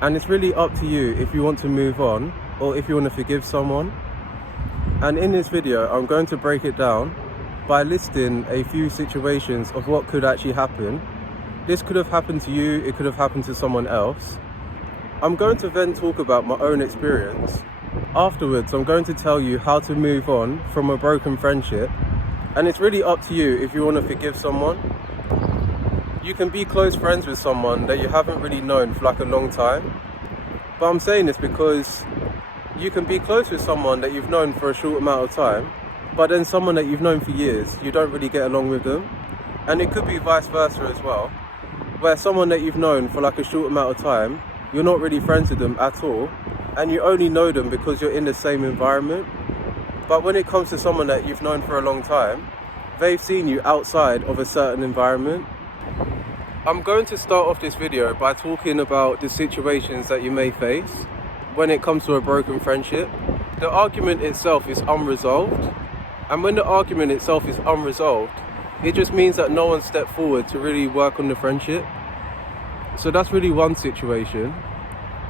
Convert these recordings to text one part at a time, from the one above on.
And it's really up to you if you want to move on or if you want to forgive someone. And in this video, I'm going to break it down by listing a few situations of what could actually happen. This could have happened to you, it could have happened to someone else. I'm going to then talk about my own experience. Afterwards, I'm going to tell you how to move on from a broken friendship. And it's really up to you if you want to forgive someone. You can be close friends with someone that you haven't really known for like a long time. But I'm saying this because you can be close with someone that you've known for a short amount of time, but then someone that you've known for years, you don't really get along with them. And it could be vice versa as well, where someone that you've known for like a short amount of time, you're not really friends with them at all, and you only know them because you're in the same environment. But when it comes to someone that you've known for a long time, they've seen you outside of a certain environment. I'm going to start off this video by talking about the situations that you may face when it comes to a broken friendship. The argument itself is unresolved, and when the argument itself is unresolved, it just means that no one stepped forward to really work on the friendship. So that's really one situation.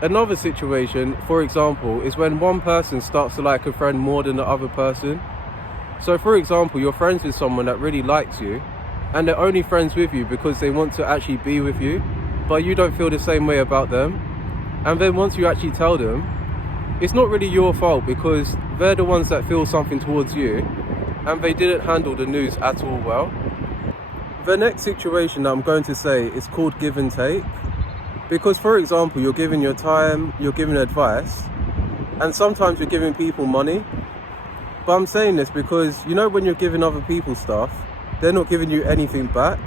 Another situation, for example, is when one person starts to like a friend more than the other person. So for example, you're friends with someone that really likes you, and they're only friends with you because they want to actually be with you, but you don't feel the same way about them. And then once you actually tell them, it's not really your fault because they're the ones that feel something towards you, and they didn't handle the news at all well. The next situation that I'm going to say is called give and take. Because for example, you're giving your time, you're giving advice, and sometimes you're giving people money. But I'm saying this because, you know, when you're giving other people stuff, they're not giving you anything back.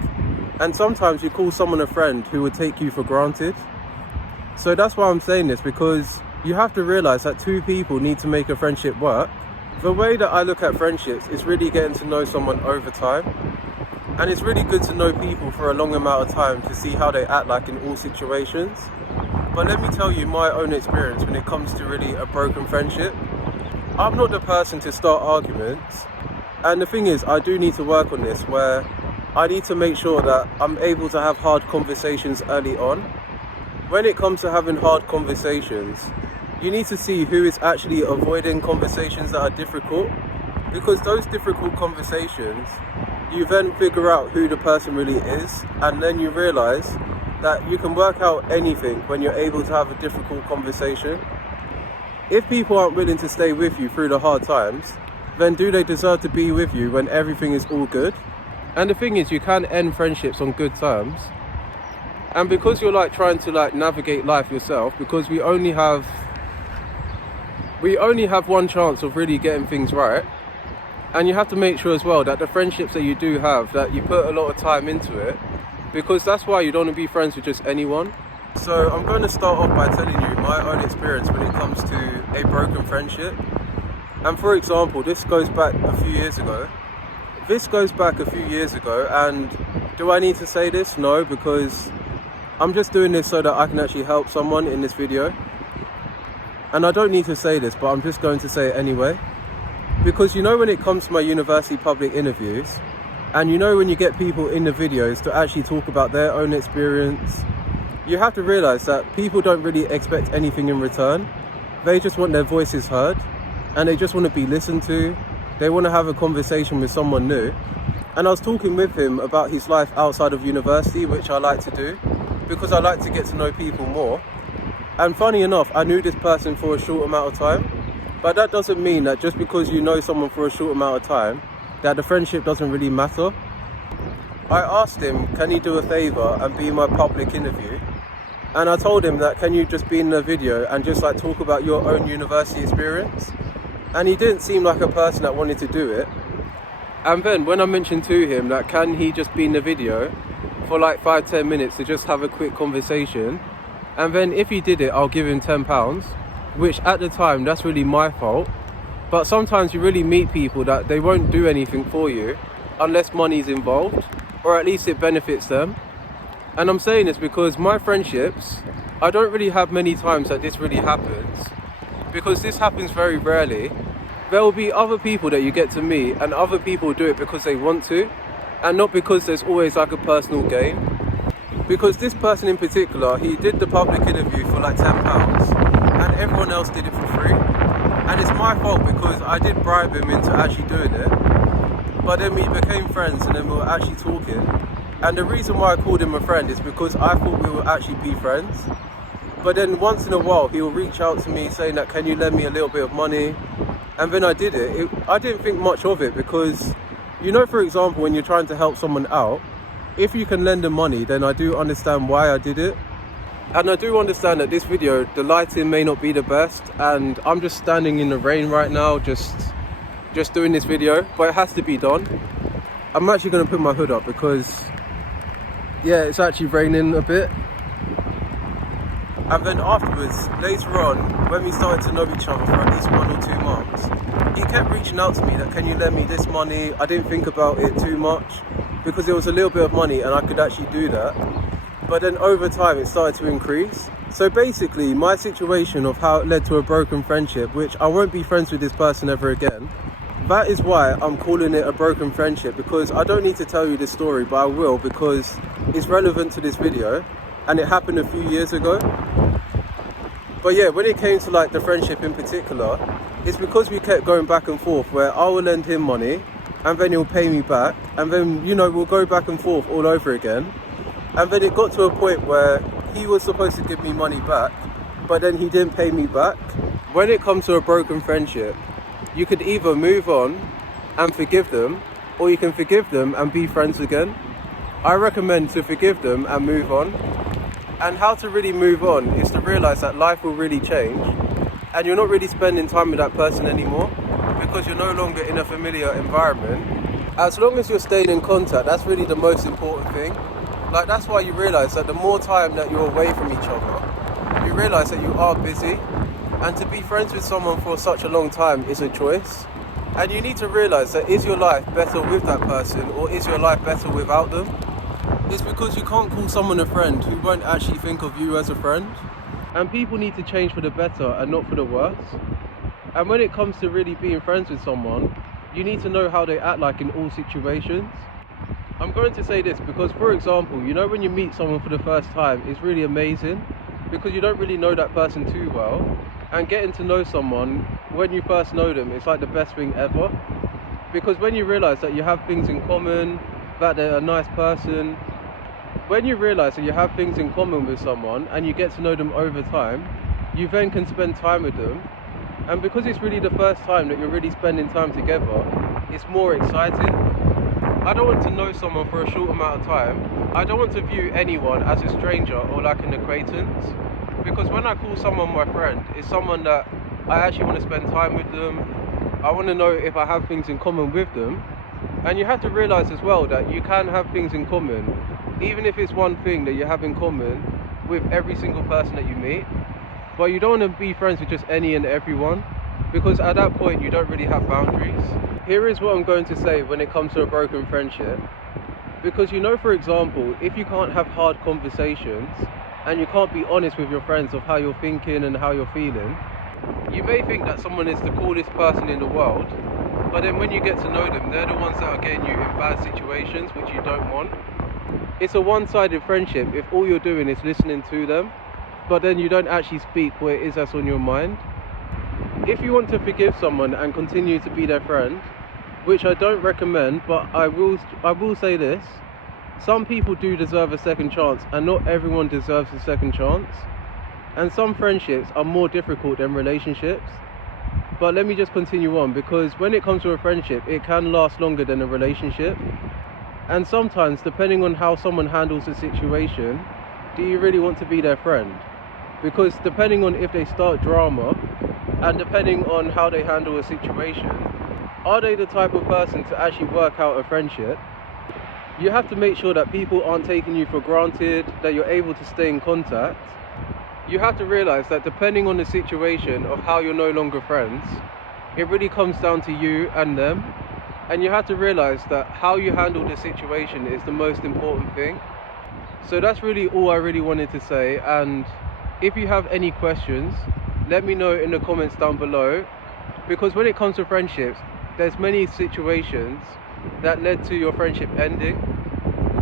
And sometimes you call someone a friend who would take you for granted. So that's why I'm saying this, because you have to realize that two people need to make a friendship work. The way that I look at friendships is really getting to know someone over time. And it's really good to know people for a long amount of time to see how they act like in all situations. But let me tell you my own experience when it comes to really a broken friendship. I'm not the person to start arguments. And the thing is, I do need to work on this, where I need to make sure that I'm able to have hard conversations early on. When it comes to having hard conversations, you need to see who is actually avoiding conversations that are difficult, because those difficult conversations, you then figure out who the person really is, and then you realize that you can work out anything when you're able to have a difficult conversation. If people aren't willing to stay with you through the hard times, then do they deserve to be with you when everything is all good? And the thing is, you can end friendships on good terms. And because you're like trying to like navigate life yourself, because we only have one chance of really getting things right. And you have to make sure as well that the friendships that you do have, that you put a lot of time into it, because that's why you don't want to be friends with just anyone. So I'm going to start off by telling you my own experience when it comes to a broken friendship. And for example, this goes back a few years ago. And do I need to say this? No, because I'm just doing this so that I can actually help someone in this video. And I don't need to say this, but I'm just going to say it anyway. Because you know, when it comes to my university public interviews, and you know when you get people in the videos to actually talk about their own experience, you have to realize that people don't really expect anything in return. They just want their voices heard, and they just want to be listened to. They want to have a conversation with someone new. And I was talking with him about his life outside of university, which I like to do, because I like to get to know people more. And funny enough, I knew this person for a short amount of time. But that doesn't mean that just because you know someone for a short amount of time, that the friendship doesn't really matter. I asked him, can he do a favour and be in my public interview? And I told him that, can you just be in the video and just like talk about your own university experience? And he didn't seem like a person that wanted to do it. And then when I mentioned to him that, can he just be in the video for like 5-10 minutes to just have a quick conversation, and then if he did it, I'll give him £10, which at the time, that's really my fault. But sometimes you really meet people that they won't do anything for you unless money's involved, or at least it benefits them. And I'm saying this because my friendships, I don't really have many times that this really happens, because this happens very rarely. There will be other people that you get to meet, and other people do it because they want to, and not because there's always like a personal gain. Because this person in particular, he did the public interview for like £10 and everyone else did it for free. And it's my fault because I did bribe him into actually doing it. But then we became friends and then we were actually talking. And the reason why I called him a friend is because I thought we would actually be friends. But then once in a while, he'll reach out to me saying that, can you lend me a little bit of money? And then I did it. I didn't think much of it because, you know, for example, when you're trying to help someone out, if you can lend them money, then I do understand why I did it. And I do understand that this video, the lighting may not be the best. And I'm just standing in the rain right now, just doing this video, but it has to be done. I'm actually going to put my hood up because, yeah, it's actually raining a bit. And then afterwards, later on, when we started to know each other for at least 1 or 2 months, he kept reaching out to me that, can you lend me this money? I didn't think about it too much because it was a little bit of money and I could actually do that. But then over time, it started to increase. So basically, my situation of how it led to a broken friendship, which I won't be friends with this person ever again, that is why I'm calling it a broken friendship, because I don't need to tell you this story, but I will because it's relevant to this video and it happened a few years ago. But yeah, when it came to like the friendship in particular, it's because we kept going back and forth where I will lend him money and then he'll pay me back. And then, you know, we'll go back and forth all over again. And then it got to a point where he was supposed to give me money back, but then he didn't pay me back. When it comes to a broken friendship, you could either move on and forgive them, or you can forgive them and be friends again. I recommend to forgive them and move on. And how to really move on is to realize that life will really change and you're not really spending time with that person anymore because you're no longer in a familiar environment. As long as you're staying in contact, that's really the most important thing. Like, that's why you realize that the more time that you're away from each other, you realize that you are busy, and to be friends with someone for such a long time is a choice. And you need to realize that, is your life better with that person or is your life better without them? It's because you can't call someone a friend who won't actually think of you as a friend. And people need to change for the better and not for the worse. And when it comes to really being friends with someone, you need to know how they act like in all situations. I'm going to say this because, for example, you know, when you meet someone for the first time, it's really amazing because you don't really know that person too well. And getting to know someone when you first know them, it's like the best thing ever. Because when you realize that you have things in common, that they're a nice person, when you realize that you have things in common with someone and you get to know them over time, you then can spend time with them. And because it's really the first time that you're really spending time together, it's more exciting. I don't want to know someone for a short amount of time. I don't want to view anyone as a stranger or like an acquaintance. Because when I call someone my friend, it's someone that I actually want to spend time with them. I want to know if I have things in common with them. And you have to realize as well that you can have things in common, even if it's one thing that you have in common with every single person that you meet. But you don't want to be friends with just any and everyone, because at that point you don't really have boundaries. Here is what I'm going to say when it comes to a broken friendship. Because, you know, for example, if you can't have hard conversations and you can't be honest with your friends of how you're thinking and how you're feeling, you may think that someone is the coolest person in the world, but then when you get to know them, they're the ones that are getting you in bad situations which you don't want. It's a one-sided friendship if all you're doing is listening to them, but then you don't actually speak what it is that's on your mind. If you want to forgive someone and continue to be their friend, which I don't recommend, but I will say this, some people do deserve a second chance and not everyone deserves a second chance. And some friendships are more difficult than relationships. But let me just continue on, because when it comes to a friendship, it can last longer than a relationship. And sometimes, depending on how someone handles the situation, do you really want to be their friend? Because depending on if they start drama, and depending on how they handle a situation, are they the type of person to actually work out a friendship? You have to make sure that people aren't taking you for granted, that you're able to stay in contact. You have to realize that depending on the situation of how you're no longer friends, it really comes down to you and them. And you have to realize that how you handle the situation is the most important thing. So that's really all I really wanted to say. And if you have any questions, let me know in the comments down below. Because when it comes to friendships, there's many situations that led to your friendship ending.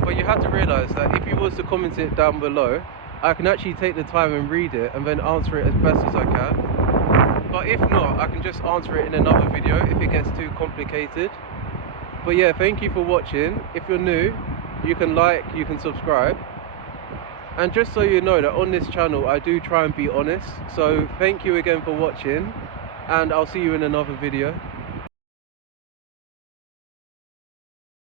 But you have to realise that if you was to comment it down below, I can actually take the time and read it and then answer it as best as I can. But if not, I can just answer it in another video if it gets too complicated. But yeah, thank you for watching. If you're new, you can like, you can subscribe. And just so you know that on this channel I do try and be honest. So thank you again for watching, and I'll see you in another video.